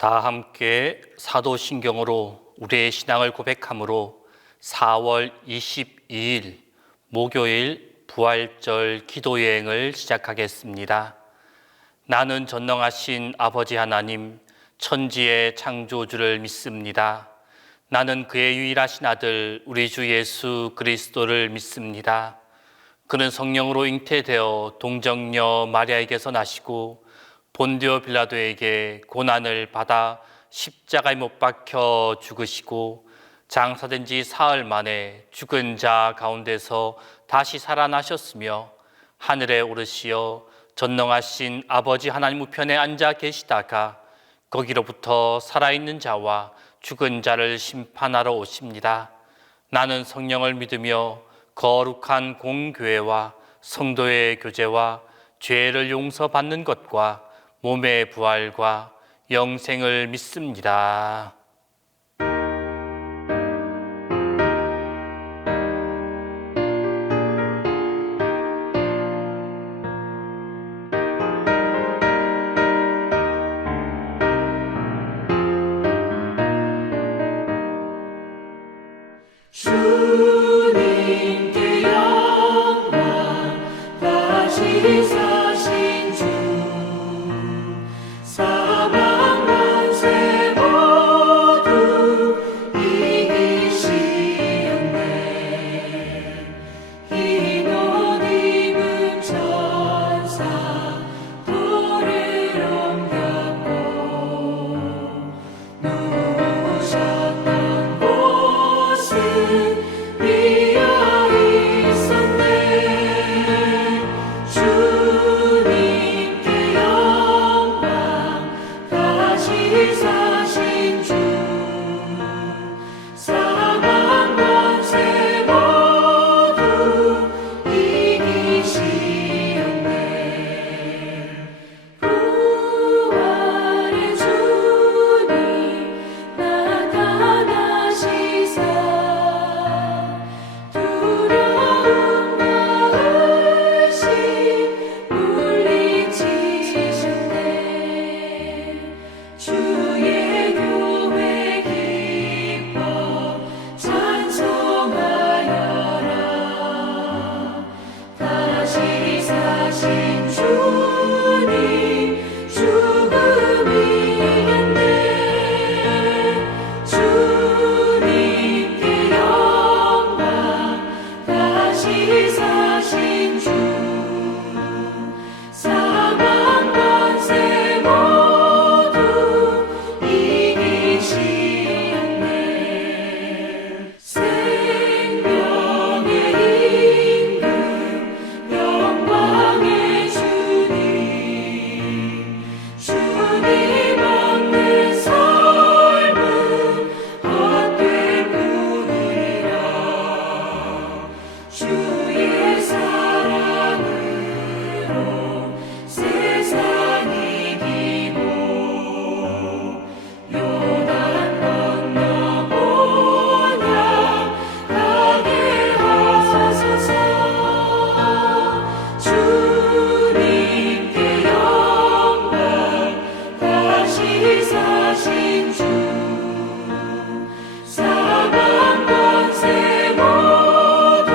다 함께 사도신경으로 우리의 신앙을 고백함으로 4월 22일 목요일 부활절 기도여행을 시작하겠습니다. 나는 전능하신 아버지 하나님, 천지의 창조주를 믿습니다. 나는 그의 유일하신 아들 우리 주 예수 그리스도를 믿습니다. 그는 성령으로 잉태되어 동정녀 마리아에게서 나시고 본디오 빌라도에게 고난을 받아 십자가에 못 박혀 죽으시고 장사된 지 사흘 만에 죽은 자 가운데서 다시 살아나셨으며 하늘에 오르시어 전능하신 아버지 하나님 우편에 앉아 계시다가 거기로부터 살아있는 자와 죽은 자를 심판하러 오십니다. 나는 성령을 믿으며 거룩한 공교회와 성도의 교제와 죄를 용서받는 것과 몸의 부활과 영생을 믿습니다. 주님께 영광 다시 사신 주 사망 권세 모두 이기시었네. 흰 옷 입은 천사 돌을 옮겼고 누우셨던 곳은 비어 있었네. 주님께 영광 다시 사신 주 사망 권세 모두 이기시었네. 부활의 주님 나타나시사 두려움과 의심 물리치셨네. 주의 교회 기뻐 찬송하여라. 다시 사신 주님 죽음 이겼네. 주님께 영광 다시 사신 주 사망 권세 모두 이기시었네. 생명의 임금 영광의 주님 주님 없는 삶은 헛될 뿐이라. 주의 사랑으로 세상 이기고 요단 건너 본향 가게 하소서. 주님께 영광 다시 사신 주 사망 권세 모두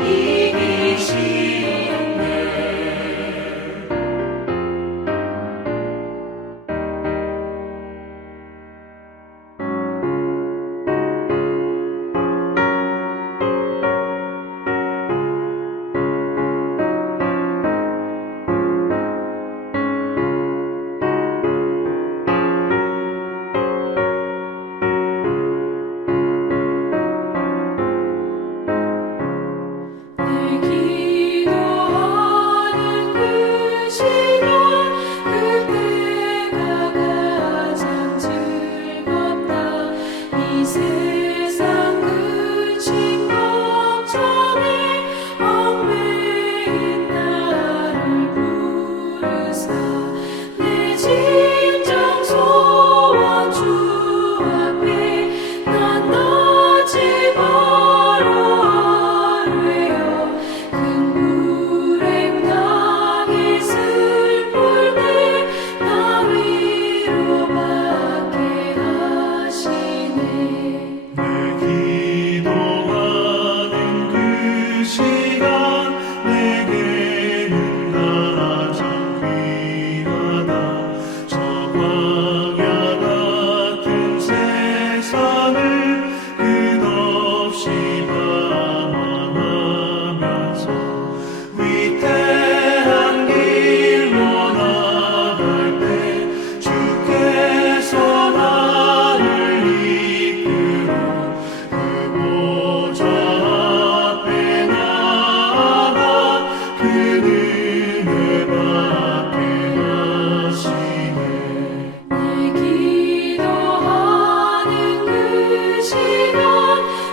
이기시었네. 늘 기도하는 그 시간 그때가 가장 즐겁다. 이 세상 그친 걱정에 얽매인 나를 부르사 내 진정 소원 주 앞에 난 나지 말아. 큰 불행 당해 슬플 때 나 위로받아.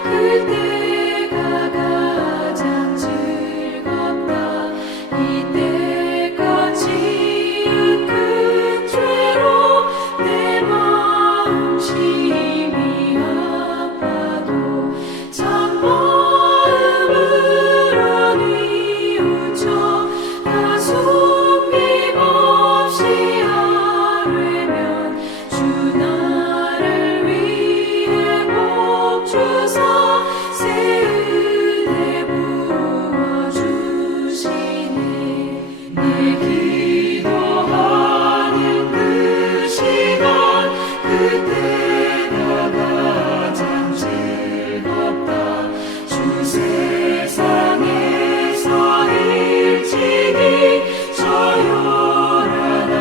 그때가 가장 즐겁다. 이때까지 큰 죄로 내 마음 심히 아파도 참 마음으로 뉘우쳐 다 숨김없이 아뢰면 주 나를 위해 복 주사 새 은혜 부어주시네. 내 기도하는 그 시간 그때가 가장 즐겁다. 주 세상에서 일찍이 저 요란한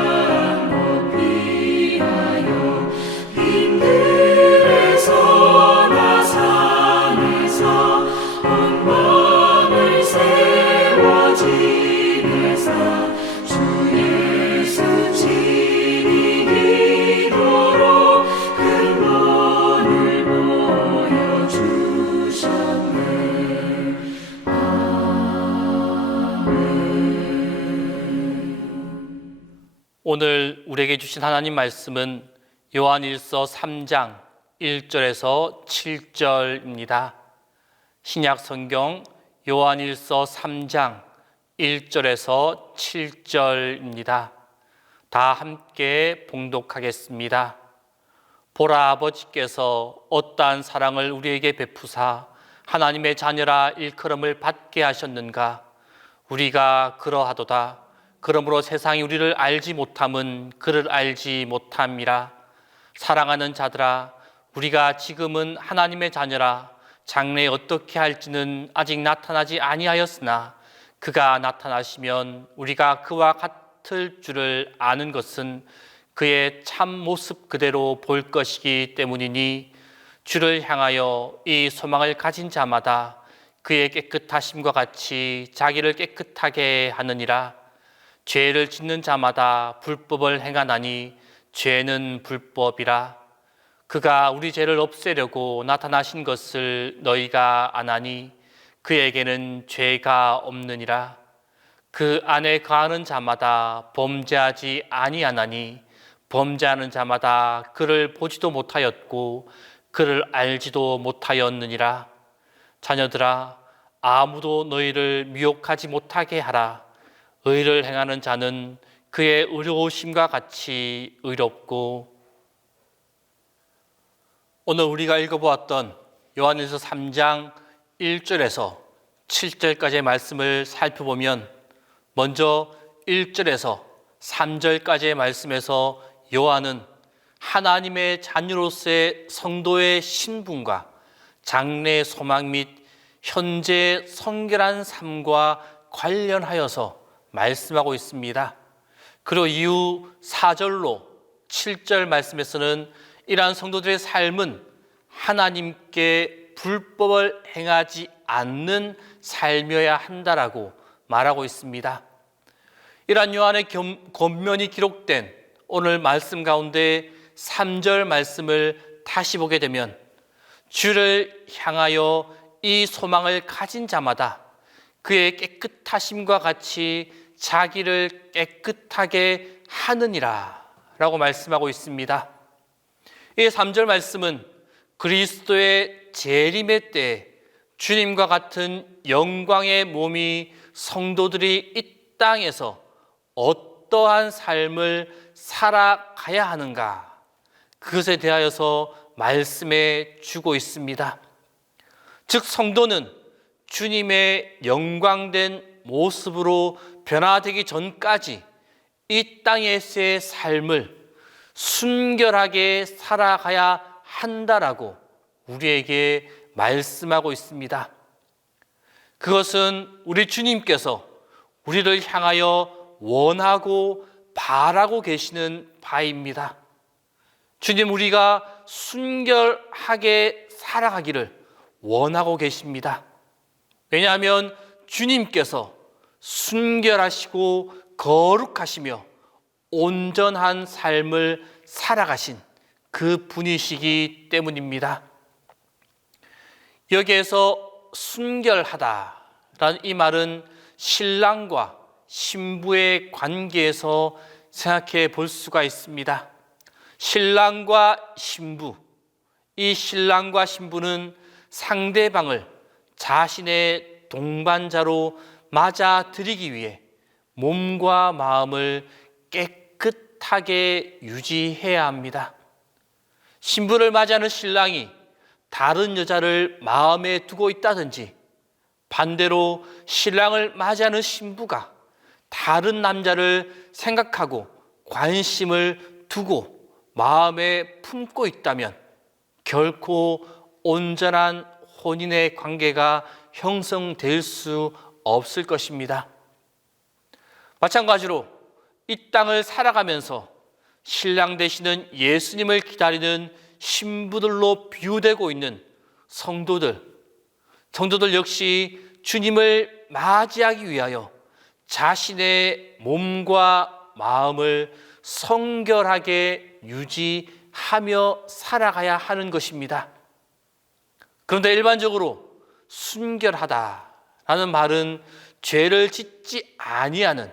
곳 피하여 빈들에서나 산에서 온 밤을 세워 지내사 주 예수 친히 기도로 큰 본을 보여주셨네. 오늘 우리에게 주신 하나님 말씀은 요한일서 3장 1절에서 7절입니다. 신약 성경 요한일서 3장 1절에서 7절입니다. 다 함께 봉독하겠습니다. 보라, 아버지께서 어떠한 사랑을 우리에게 베푸사 하나님의 자녀라 일컬음을 받게 하셨는가. 우리가 그러하도다. 그러므로 세상이 우리를 알지 못함은 그를 알지 못함이라. 사랑하는 자들아, 우리가 지금은 하나님의 자녀라. 장래에 어떻게 할지는 아직 나타나지 아니하였으나 그가 나타나시면 우리가 그와 같을 줄을 아는 것은 그의 참 모습 그대로 볼 것이기 때문이니 주를 향하여 이 소망을 가진 자마다 그의 깨끗하심과 같이 자기를 깨끗하게 하느니라. 죄를 짓는 자마다 불법을 행하나니 죄는 불법이라. 그가 우리 죄를 없애려고 나타나신 것을 너희가 아나니 그에게는 죄가 없느니라. 그 안에 거하는 자마다 범죄하지 아니하나니 범죄하는 자마다 그를 보지도 못하였고 그를 알지도 못하였느니라. 자녀들아, 아무도 너희를 미혹하지 못하게 하라. 의를 행하는 자는 그의 의로우심과 같이 의롭고. 오늘 우리가 읽어보았던 요한일서 3장 1절에서 7절까지의 말씀을 살펴보면 먼저 1절에서 3절까지의 말씀에서 요한은 하나님의 자녀로서의 성도의 신분과 장래의 소망 및 현재의 성결한 삶과 관련하여서 말씀하고 있습니다. 그리고 이후 4절로 7절 말씀에서는 이러한 성도들의 삶은 하나님께 불법을 행하지 않는 삶이어야 한다라고 말하고 있습니다. 이러한 요한의 권면이 기록된 오늘 말씀 가운데 3절 말씀을 다시 보게 되면 주를 향하여 이 소망을 가진 자마다 그의 깨끗하심과 같이 자기를 깨끗하게 하느니라 라고 말씀하고 있습니다. 이 3절 말씀은 그리스도의 재림의 때에 주님과 같은 영광의 몸이 성도들이 이 땅에서 어떠한 삶을 살아가야 하는가, 그것에 대하여서 말씀해 주고 있습니다. 즉 성도는 주님의 영광된 모습으로 변화되기 전까지 이 땅에서의 삶을 순결하게 살아가야 한다라고 우리에게 말씀하고 있습니다. 그것은 우리 주님께서 우리를 향하여 원하고 바라고 계시는 바입니다. 주님, 우리가 순결하게 살아가기를 원하고 계십니다. 왜냐하면 주님께서 순결하시고 거룩하시며 온전한 삶을 살아가신 그 분이시기 때문입니다. 여기에서 순결하다라는 이 말은 신랑과 신부의 관계에서 생각해 볼 수가 있습니다. 신랑과 신부, 이 신랑과 신부는 상대방을 자신의 동반자로 맞아들이기 위해 몸과 마음을 깨끗하게 유지해야 합니다. 신부를 맞이하는 신랑이 다른 여자를 마음에 두고 있다든지, 반대로 신랑을 맞이하는 신부가 다른 남자를 생각하고 관심을 두고 마음에 품고 있다면 결코 온전한 혼인의 관계가 형성될 수 없을 것입니다. 마찬가지로 이 땅을 살아가면서 신랑 되시는 예수님을 기다리는 신부들로 비유되고 있는 성도들 역시 주님을 맞이하기 위하여 자신의 몸과 마음을 성결하게 유지하며 살아가야 하는 것입니다. 그런데 일반적으로 순결하다라는 말은 죄를 짓지 아니하는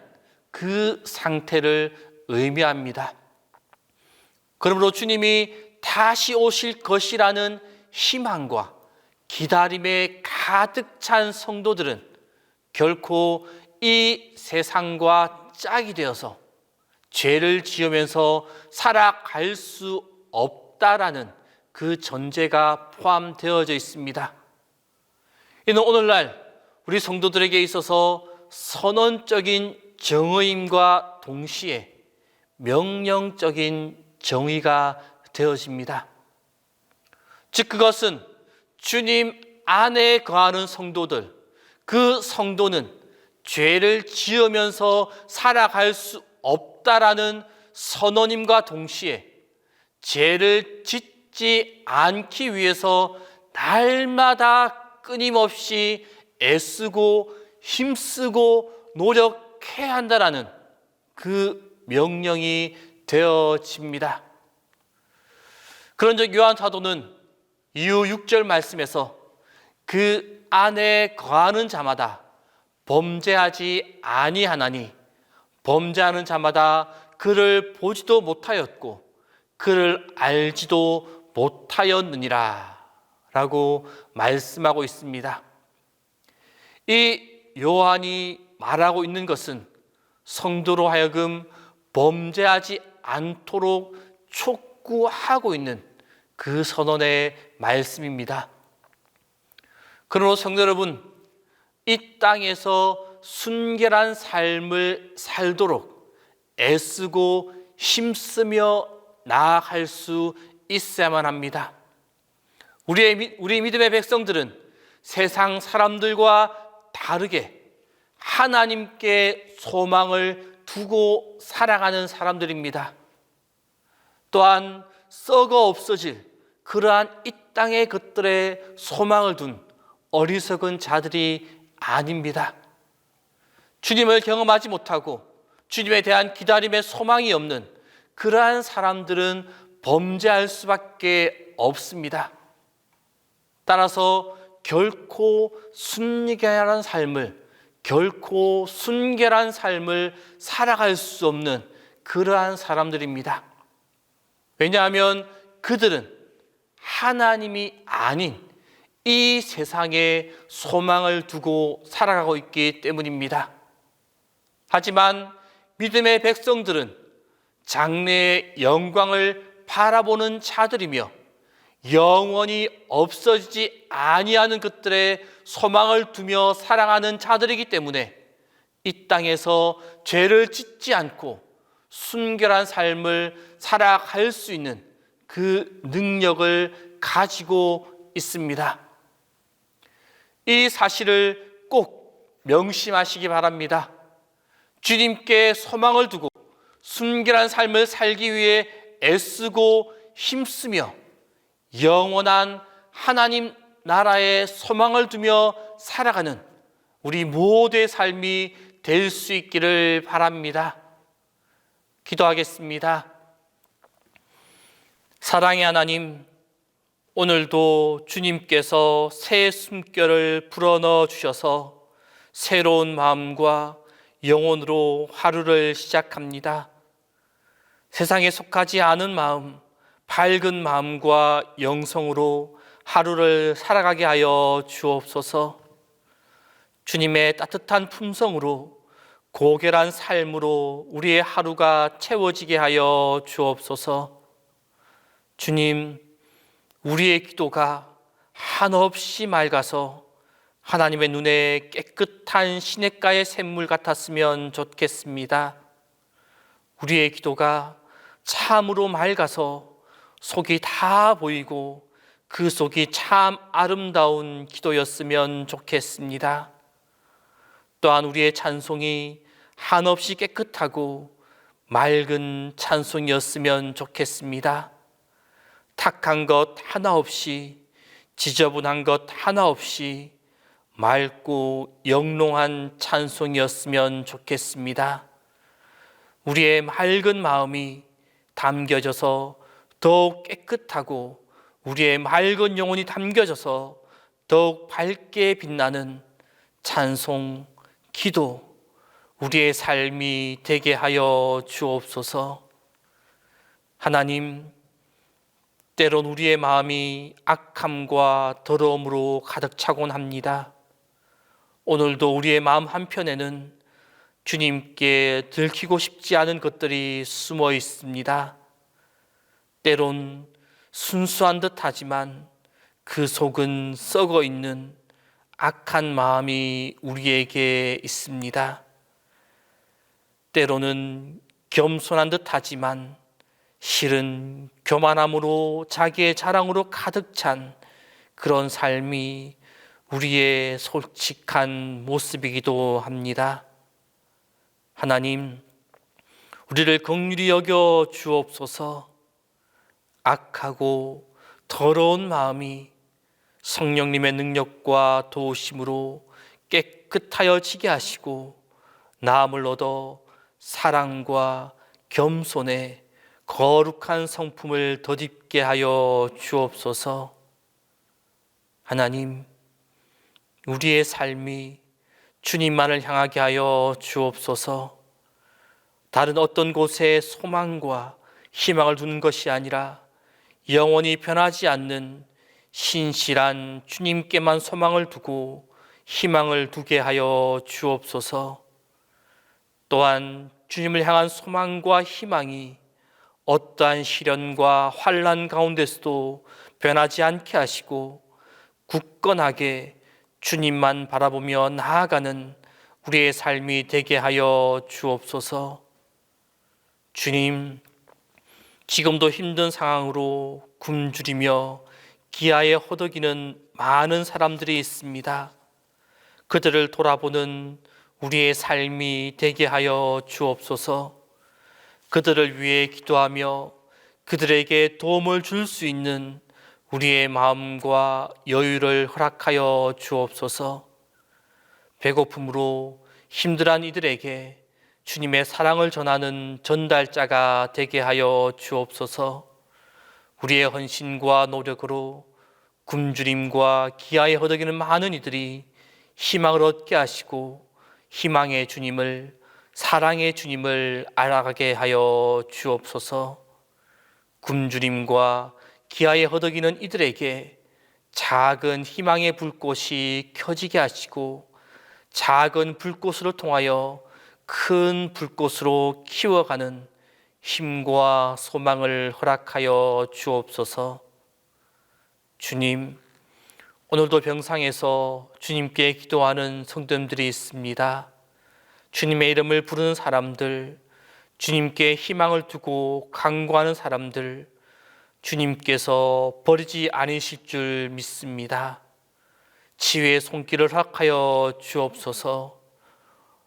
그 상태를 의미합니다. 그러므로 주님이 다시 오실 것이라는 희망과 기다림에 가득 찬 성도들은 결코 이 세상과 짝이 되어서 죄를 지으면서 살아갈 수 없다라는 그 전제가 포함되어져 있습니다. 이는 오늘날 우리 성도들에게 있어서 선언적인 정의임과 동시에 명령적인 정의가 되어집니다. 즉 그것은 주님 안에 거하는 성도들, 그 성도는 죄를 지으면서 살아갈 수 없다라는 선언임과 동시에 죄를 짓지 않기 위해서 날마다 끊임없이 애쓰고 힘쓰고 노력해야 한다라는 그 명령이 되어집니다. 그런즉 요한 사도는 이후 6절 말씀에서 그 안에 거하는 자마다 범죄하지 아니하나니 범죄하는 자마다 그를 보지도 못하였고 그를 알지도 못하였느니라 라고 말씀하고 있습니다. 이 요한이 말하고 있는 것은 성도로 하여금 범죄하지 않도록 촉구하고 있는 그 선언의 말씀입니다. 그러므로 성도 여러분, 이 땅에서 순결한 삶을 살도록 애쓰고 힘쓰며 나아갈 수 있어야만 합니다. 우리 믿음의 백성들은 세상 사람들과 다르게 하나님께 소망을 두고 살아가는 사람들입니다. 또한 썩어 없어질 그러한 이 땅의 것들에 소망을 둔 어리석은 자들이 아닙니다. 주님을 경험하지 못하고 주님에 대한 기다림의 소망이 없는 그러한 사람들은 범죄할 수밖에 없습니다. 따라서 결코 순결한 삶을 살아갈 수 없는 그러한 사람들입니다. 왜냐하면 그들은 하나님이 아닌 이 세상에 소망을 두고 살아가고 있기 때문입니다. 하지만 믿음의 백성들은 장래의 영광을 바라보는 자들이며 영원히 없어지지 아니하는 것들에 소망을 두며 살아가는 자들이기 때문에 이 땅에서 죄를 짓지 않고 순결한 삶을 살아갈 수 있는 그 능력을 가지고 있습니다. 이 사실을 꼭 명심하시기 바랍니다. 주님께 소망을 두고 순결한 삶을 살기 위해 애쓰고 힘쓰며 영원한 하나님 나라에 소망을 두며 살아가는 우리 모두의 삶이 될 수 있기를 바랍니다. 기도하겠습니다. 사랑의 하나님, 오늘도 주님께서 새 숨결을 불어넣어 주셔서 새로운 마음과 영혼으로 하루를 시작합니다. 세상에 속하지 않은 마음, 밝은 마음과 영성으로 하루를 살아가게 하여 주옵소서. 주님의 따뜻한 품성으로 고결한 삶으로 우리의 하루가 채워지게 하여 주옵소서. 주님, 우리의 기도가 한없이 맑아서 하나님의 눈에 깨끗한 시냇가의 샘물 같았으면 좋겠습니다. 우리의 기도가 참으로 맑아서 속이 다 보이고 그 속이 참 아름다운 기도였으면 좋겠습니다. 또한 우리의 찬송이 한없이 깨끗하고 맑은 찬송이었으면 좋겠습니다. 탁한 것 하나 없이, 지저분한 것 하나 없이 맑고 영롱한 찬송이었으면 좋겠습니다. 우리의 맑은 마음이 담겨져서 더욱 깨끗하고 우리의 맑은 영혼이 담겨져서 더욱 밝게 빛나는 찬송, 기도, 우리의 삶이 되게 하여 주옵소서. 하나님, 때론 우리의 마음이 악함과 더러움으로 가득 차곤 합니다. 오늘도 우리의 마음 한편에는 주님께 들키고 싶지 않은 것들이 숨어 있습니다. 때론 순수한 듯 하지만 그 속은 썩어 있는 악한 마음이 우리에게 있습니다. 때로는 겸손한 듯 하지만 실은 교만함으로 자기의 자랑으로 가득 찬 그런 삶이 우리의 솔직한 모습이기도 합니다. 하나님, 우리를 긍휼히 여겨 주옵소서. 악하고 더러운 마음이 성령님의 능력과 도우심으로 깨끗하여지게 하시고 나음을 얻어 사랑과 겸손의 거룩한 성품을 덧입게 하여 주옵소서. 하나님, 우리의 삶이 주님만을 향하게 하여 주옵소서. 다른 어떤 곳에 소망과 희망을 두는 것이 아니라 영원히 변하지 않는 신실한 주님께만 소망을 두고 희망을 두게 하여 주옵소서. 또한 주님을 향한 소망과 희망이 어떠한 시련과 환난 가운데서도 변하지 않게 하시고 굳건하게 주님만 바라보며 나아가는 우리의 삶이 되게 하여 주옵소서. 주님, 지금도 힘든 상황으로 굶주리며 기아에 허덕이는 많은 사람들이 있습니다. 그들을 돌아보는 우리의 삶이 되게 하여 주옵소서. 그들을 위해 기도하며 그들에게 도움을 줄 수 있는 우리의 마음과 여유를 허락하여 주옵소서. 배고픔으로 힘들어한 이들에게 주님의 사랑을 전하는 전달자가 되게 하여 주옵소서. 우리의 헌신과 노력으로 굶주림과 기아에 허덕이는 많은 이들이 희망을 얻게 하시고 희망의 주님을, 사랑의 주님을 알아가게 하여 주옵소서. 굶주림과 기아에 허덕이는 이들에게 작은 희망의 불꽃이 켜지게 하시고 작은 불꽃으로 통하여 큰 불꽃으로 키워가는 힘과 소망을 허락하여 주옵소서. 주님, 오늘도 병상에서 주님께 기도하는 성도님들이 있습니다. 주님의 이름을 부르는 사람들, 주님께 희망을 두고 간구하는 사람들, 주님께서 버리지 않으실 줄 믿습니다. 치유의 손길을 허락하여 주옵소서.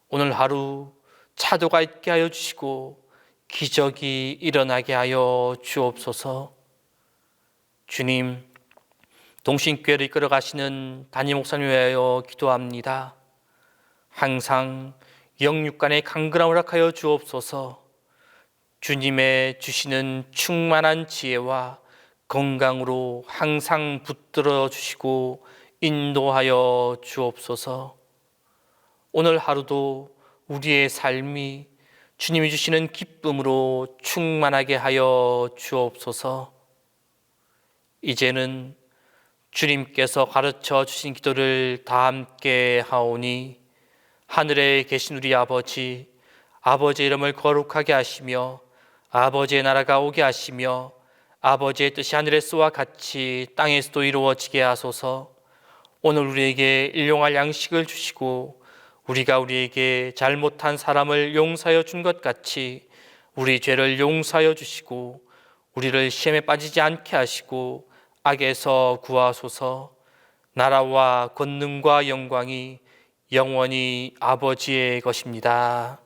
오늘 하루 차도가 있게 하여 주시고 기적이 일어나게 하여 주옵소서. 주님, 동신교회를 이끌어 가시는 담임 목사님 위하여 기도합니다. 항상 영육간의 강건함을 허락하여 주옵소서. 주님의 주시는 충만한 지혜와 건강으로 항상 붙들어 주시고 인도하여 주옵소서. 오늘 하루도 우리의 삶이 주님이 주시는 기쁨으로 충만하게 하여 주옵소서. 이제는 주님께서 가르쳐 주신 기도를 다 함께 하오니, 하늘에 계신 우리 아버지, 아버지의 이름을 거룩하게 하시며 아버지의 나라가 오게 하시며 아버지의 뜻이 하늘에서와 같이 땅에서도 이루어지게 하소서. 오늘 우리에게 일용할 양식을 주시고 우리가 우리에게 잘못한 사람을 용서하여 준 것 같이 우리 죄를 용서하여 주시고 우리를 시험에 빠지지 않게 하시고 악에서 구하소서. 나라와 권능과 영광이 영원히 아버지의 것입니다.